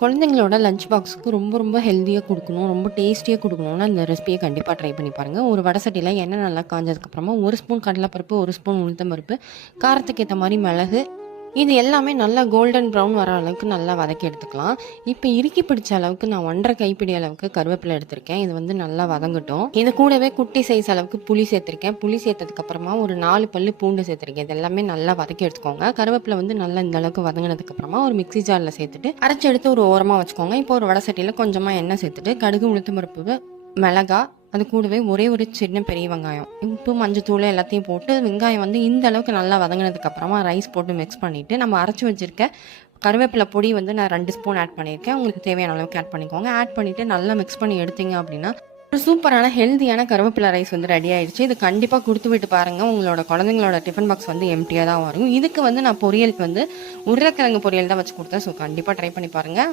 குழந்தைங்களோட லஞ்ச் பாக்ஸுக்கு ரொம்ப ரொம்ப ஹெல்த்தியாக கொடுக்கணும். ரொம்ப டேஸ்டியாக கொடுக்கணும்னா இந்த ரெசிபியை கண்டிப்பாக ட்ரை பண்ணி பாருங்கள் ஒரு வடை சட்டியில் எண்ணெய் நல்லா காஞ்சதுக்கப்புறமா ஒரு ஸ்பூன் கடலைப்பருப்பு ஒரு ஸ்பூன் உளுத்தம் பருப்பு காரத்துக்கு ஏற்ற மாதிரி மிளகு இது எல்லாமே நல்லா கோல்டன் ப்ரௌன் வர அளவுக்கு நல்லா வதக்கி எடுத்துக்கலாம். இப்போ இறுக்கி பிடிச்ச அளவுக்கு நான் ஒன்றரை கைப்பிடி அளவுக்கு கருவேப்பிலை எடுத்திருக்கேன். இது வந்து நல்லா வதங்கட்டும். இது கூடவே குட்டி சைஸ் அளவுக்கு புளி சேர்த்துருக்கேன். புளி சேர்த்ததுக்கு அப்புறமா ஒரு நாலு பல்லு பூண்டு சேர்த்துருக்கேன். இது எல்லாமே நல்லா வதக்கி எடுத்துக்கோங்க. கருவேப்பிலை வந்து நல்லா இந்த அளவுக்கு வதங்கினதுக்கு அப்புறமா ஒரு மிக்ஸி ஜாரில் சேர்த்துட்டு அரைச்சி எடுத்து ஒரு ஓரமாக வச்சுக்கோங்க. இப்போ ஒரு வடை சட்டியில் கொஞ்சமாக எண்ணெய் சேர்த்துட்டு கடுகு உளுத்தம் பருப்பு மிளகா அது கூடவே ஒரே ஒரு சின்ன பெரிய வெங்காயம். உப்பு மஞ்சத்தூள் எல்லாத்தையும் போட்டு வெங்காயம் வந்து இந்த அளவுக்கு நல்லா வதங்கினதுக்கு அப்புறமா ரைஸ் போட்டு மிக்ஸ் பண்ணிவிட்டு நம்ம அரைச்சி வச்சிருக்க கருவேப்பிலை பொடி வந்து நான் ரெண்டு ஸ்பூன் ஆட் பண்ணியிருக்கேன். உங்களுக்கு தேவையான அளவுக்கு ஆட் பண்ணிக்கோங்க. ஆட் பண்ணிவிட்டு நல்லா மிக்ஸ் பண்ணி எடுத்தீங்க அப்படின்னா ஒரு சூப்பரான ஹெல்த்தியான கருவேப்பிலை ரைஸ் வந்து ரெடி ஆயிடுச்சு. இது கண்டிப்பாக கொடுத்து விட்டு பாருங்கள் உங்களோட குழந்தைங்களோட டிஃபன் பாக்ஸ் வந்து எம்டியாக தான் வரும். இதுக்கு வந்து நான் பொரியலுக்கு வந்து உருளைக்கிழங்கு பொரியல் தான் வச்சு கொடுத்தேன். ஸோ கண்டிப்பாக ட்ரை பண்ணி பாருங்கள்